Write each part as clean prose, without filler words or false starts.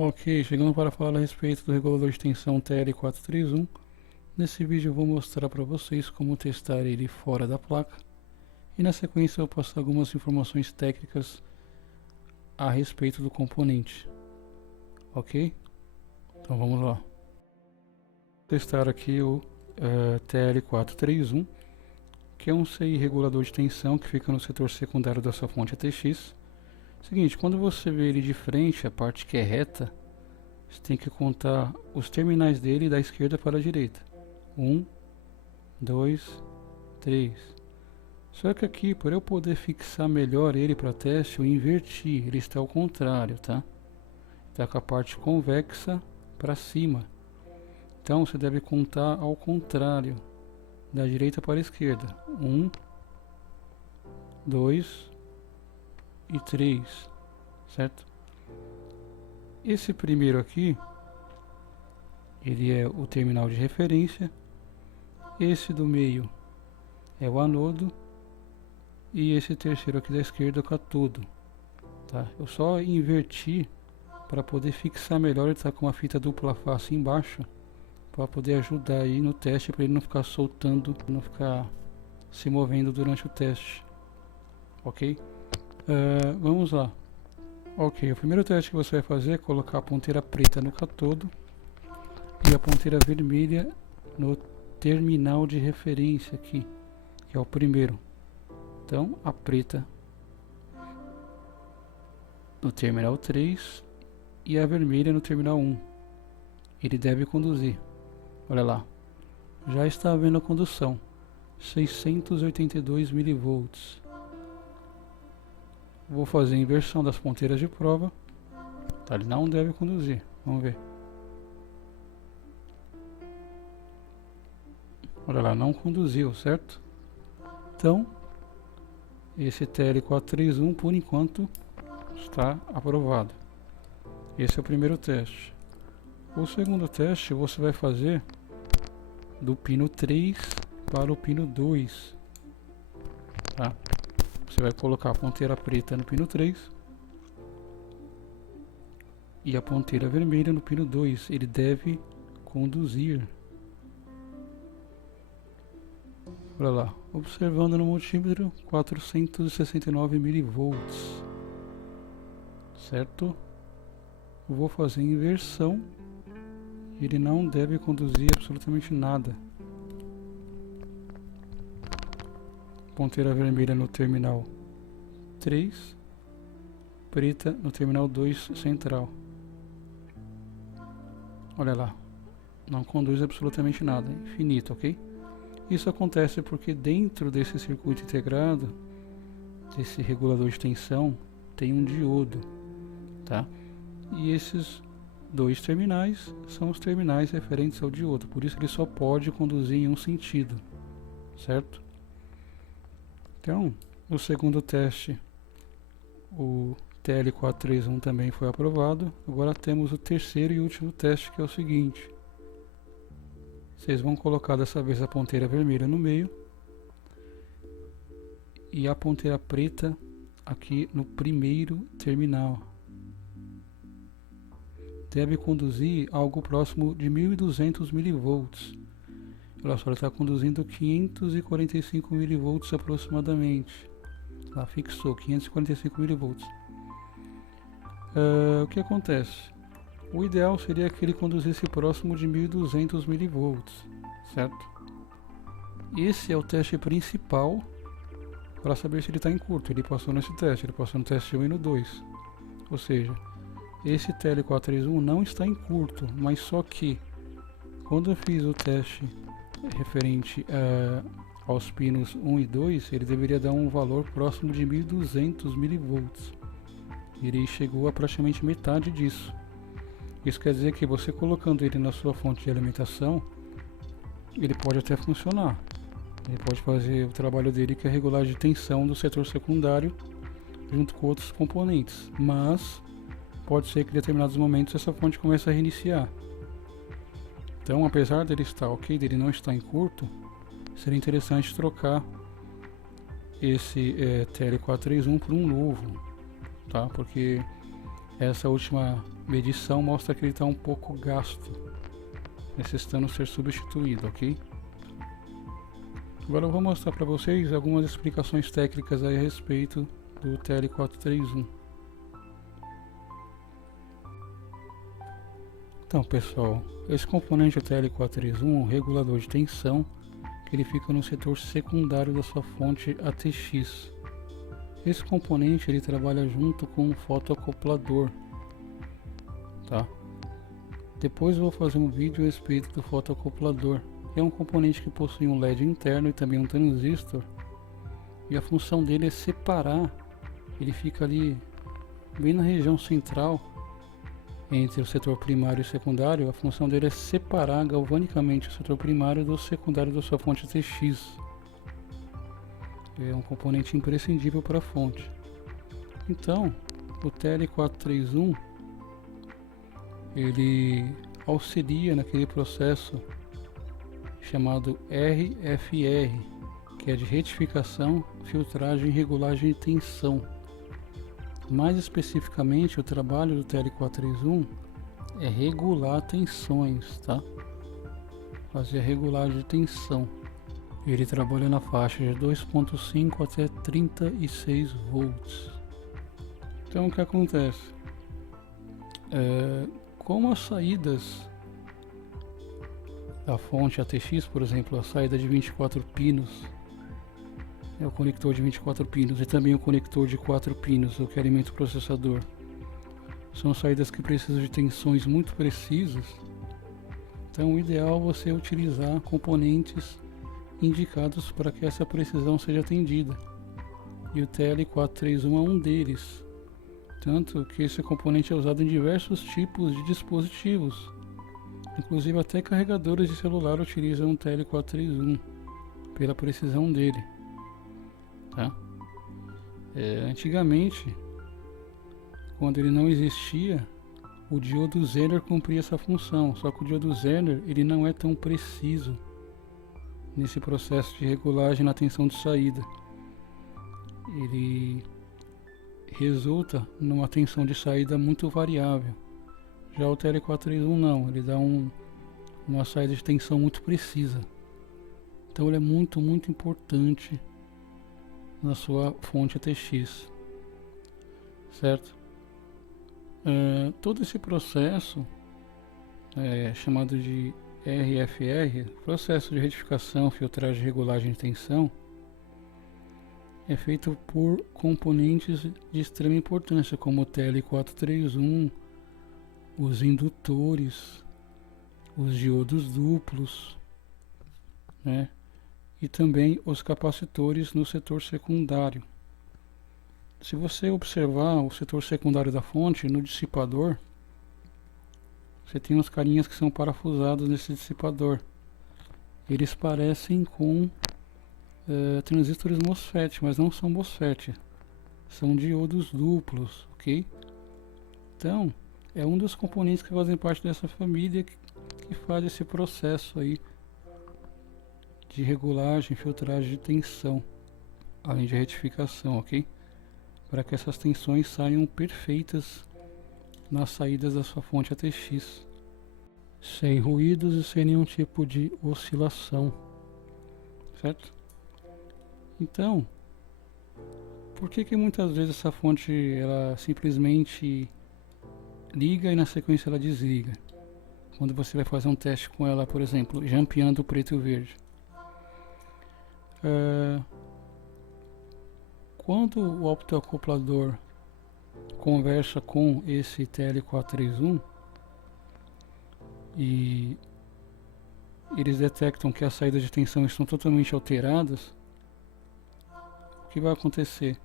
Ok, chegando para falar a respeito do regulador de tensão TL431. Nesse vídeo eu vou mostrar para vocês como testar ele fora da placa e na sequência eu passo algumas informações técnicas a respeito do componente. Ok? Então vamos lá. Vou testar aqui o TL431, que é um CI regulador de tensão que fica no setor secundário da sua fonte ATX. Seguinte, quando você vê ele de frente, a parte que é reta, você tem que contar os terminais dele da esquerda para a direita. 1, 2, 3. Só que aqui, para eu poder fixar melhor ele para teste, eu inverti. Ele está ao contrário, tá? Está com a parte convexa para cima. Então você deve contar ao contrário, da direita para a esquerda. 1, 2 e 3, certo? Esse primeiro aqui, ele é o terminal de referência. Esse do meio é o anodo. E esse terceiro aqui da esquerda é o catodo. Tá? Eu só inverti para poder fixar melhor. Ele está com uma fita dupla face embaixo, para poder ajudar aí no teste, para ele não ficar soltando, não ficar se movendo durante o teste. Ok? Vamos lá. Ok, o primeiro teste que você vai fazer é colocar a ponteira preta no catodo e a ponteira vermelha no terminal de referência aqui, que é o primeiro. Então, a preta no terminal 3 e a vermelha no terminal 1. Ele deve conduzir. Olha lá, já está havendo a condução, 682 mV. Vou fazer a inversão das ponteiras de prova. Tá, ele não deve conduzir. Vamos ver. Olha lá, não conduziu, certo? Então, esse TL431 por enquanto está aprovado. Esse é o primeiro teste. O segundo teste você vai fazer do pino 3 para o pino 2. Tá? Você vai colocar a ponteira preta no pino 3 e a ponteira vermelha no pino 2. Ele deve conduzir. Olha lá, observando no multímetro 469 mV. Certo? Vou fazer a inversão. Ele não deve conduzir absolutamente nada. Ponteira vermelha no terminal 3, preta no terminal 2 central. Olha lá, não conduz absolutamente nada, infinito, ok? Isso acontece porque dentro desse circuito integrado, desse regulador de tensão, tem um diodo, tá? E esses dois terminais são os terminais referentes ao diodo, por isso ele só pode conduzir em um sentido, certo? Então, o segundo teste, o TL431 também foi aprovado. Agora temos o terceiro e último teste, que é o seguinte. Vocês vão colocar dessa vez a ponteira vermelha no meio e a ponteira preta aqui no primeiro terminal. Deve conduzir algo próximo de 1200 mV. Olha só, ele está conduzindo 545 mV aproximadamente. Lá fixou 545 mV. O que acontece? O ideal seria que ele conduzisse próximo de 1200 mV, certo? Esse é o teste principal para saber se ele está em curto. Ele passou nesse teste, ele passou no teste 1 e no 2. Ou seja, esse TL431 não está em curto, mas só que quando eu fiz o teste referente aos pinos 1 e 2, ele deveria dar um valor próximo de 1200 mV. Ele chegou a praticamente metade disso. Isso quer dizer que você colocando ele na sua fonte de alimentação, ele pode até funcionar. Ele pode fazer o trabalho dele, que é regular de tensão do setor secundário, junto com outros componentes. Mas pode ser que em determinados momentos essa fonte comece a reiniciar. Então, apesar dele estar ok, dele não estar em curto, seria interessante trocar esse TL431 por um novo, tá? Porque essa última medição mostra que ele está um pouco gasto, necessitando ser substituído, ok? Agora eu vou mostrar para vocês algumas explicações técnicas aí a respeito do TL431. Então pessoal, esse componente do TL431 é um regulador de tensão que ele fica no setor secundário da sua fonte ATX. Esse componente ele trabalha junto com um fotoacoplador, tá? Depois eu vou fazer um vídeo a respeito do fotoacoplador. É um componente que possui um LED interno e também um transistor, e a função dele é separar, ele fica ali bem na região central entre o setor primário e secundário. A função dele é separar galvanicamente o setor primário do secundário da sua fonte ATX. É um componente imprescindível para a fonte. Então, o TL431 ele auxilia naquele processo chamado RFR, que é de retificação, filtragem e regulagem de tensão. Mais especificamente, o trabalho do TL431 é regular tensões, tá? Fazer a regulagem de tensão. Ele trabalha na faixa de 2.5 até 36 volts. Então o que acontece? Como as saídas da fonte ATX, por exemplo, a saída de 24 pinos, é o conector de 24 pinos e também o conector de 4 pinos, o que alimenta o processador, são saídas que precisam de tensões muito precisas. Então o ideal é você utilizar componentes indicados para que essa precisão seja atendida, e o TL431 é um deles, tanto que esse componente é usado em diversos tipos de dispositivos, inclusive até carregadores de celular utilizam o TL431 pela precisão dele, tá? Antigamente, quando ele não existia, o diodo Zener cumpria essa função, só que o diodo Zener ele não é tão preciso nesse processo de regulagem na tensão de saída. Ele resulta numa tensão de saída muito variável. Já o TL431 não, ele dá uma saída de tensão muito precisa. Então ele é muito importante na sua fonte ATX, certo? Todo esse processo chamado de RFR, processo de retificação, filtragem e regulagem de tensão, é feito por componentes de extrema importância, como o TL431, os indutores, os diodos duplos, né? E também os capacitores no setor secundário. Se você observar o setor secundário da fonte, no dissipador, você tem uns carinhas que são parafusados nesse dissipador. Eles parecem com transistores MOSFET, mas não são MOSFET. São diodos duplos, ok? Então, é um dos componentes que fazem parte dessa família que faz esse processo aí de regulagem, filtragem de tensão, além de retificação, ok? Para que essas tensões saiam perfeitas nas saídas da sua fonte ATX, sem ruídos e sem nenhum tipo de oscilação, certo? Então, por que muitas vezes essa fonte ela simplesmente liga e na sequência ela desliga? Quando você vai fazer um teste com ela, por exemplo, jampeando o preto e o verde. Quando o optoacoplador conversa com esse TL431 e eles detectam que as saídas de tensão estão totalmente alteradas, o que vai acontecer?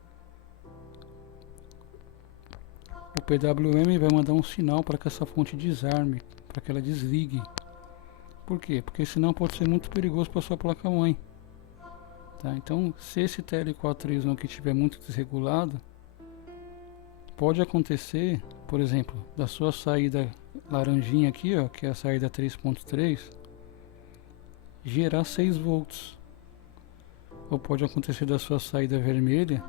O PWM vai mandar um sinal para que essa fonte desarme, para que ela desligue. Por quê? Porque senão pode ser muito perigoso para sua placa-mãe. Tá? Então, se esse TL431 aqui estiver muito desregulado, pode acontecer, por exemplo, da sua saída laranjinha aqui, ó, que é a saída 3.3, gerar 6 volts. Ou pode acontecer da sua saída vermelha,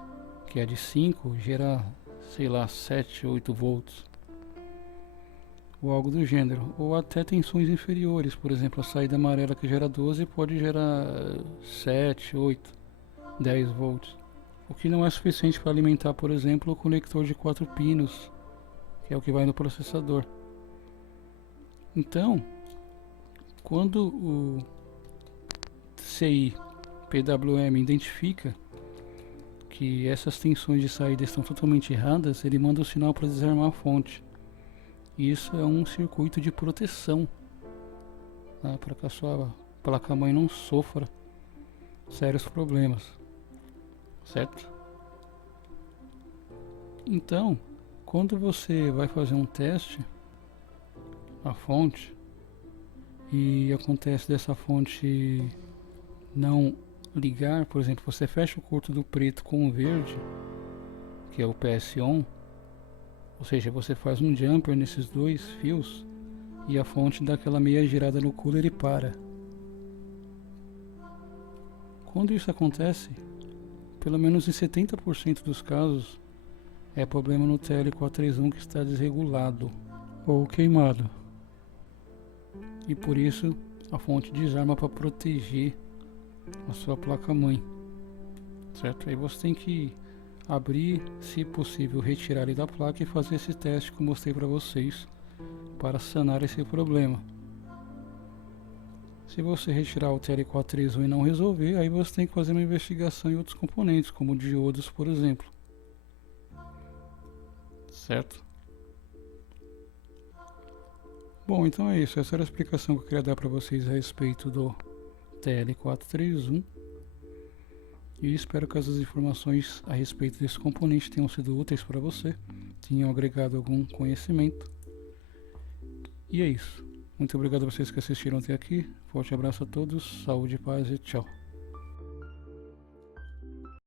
que é de 5, gerar, sei lá, 7, 8 volts. ou algo do gênero, ou até tensões inferiores, por exemplo, a saída amarela que gera 12 pode gerar 7, 8, 10 volts, o que não é suficiente para alimentar, por exemplo, o conector de 4 pinos, que é o que vai no processador. Então, quando o CI PWM identifica que essas tensões de saída estão totalmente erradas, ele manda o sinal para desarmar a fonte. Isso é um circuito de proteção, tá? Para que a sua placa-mãe não sofra sérios problemas, certo? Então, quando você vai fazer um teste na fonte e acontece dessa fonte não ligar, por exemplo, você fecha o curto do preto com o verde, que é o PS on, ou seja, você faz um jumper nesses dois fios e a fonte dá aquela meia girada no cooler e para. Quando isso acontece, pelo menos em 70% dos casos, é problema no TL431 que está desregulado ou queimado. E por isso a fonte desarma para proteger a sua placa-mãe, certo? Aí você tem que abrir, se possível, retirar ele da placa e fazer esse teste que eu mostrei para vocês para sanar esse problema. Se você retirar o TL431 e não resolver, aí você tem que fazer uma investigação em outros componentes, como diodos, por exemplo, certo? Bom, então é isso. Essa era a explicação que eu queria dar para vocês a respeito do TL431. E espero que essas informações a respeito desse componente tenham sido úteis para você, tenham agregado algum conhecimento. E é isso. Muito obrigado a vocês que assistiram até aqui. Forte abraço a todos, saúde, paz e tchau.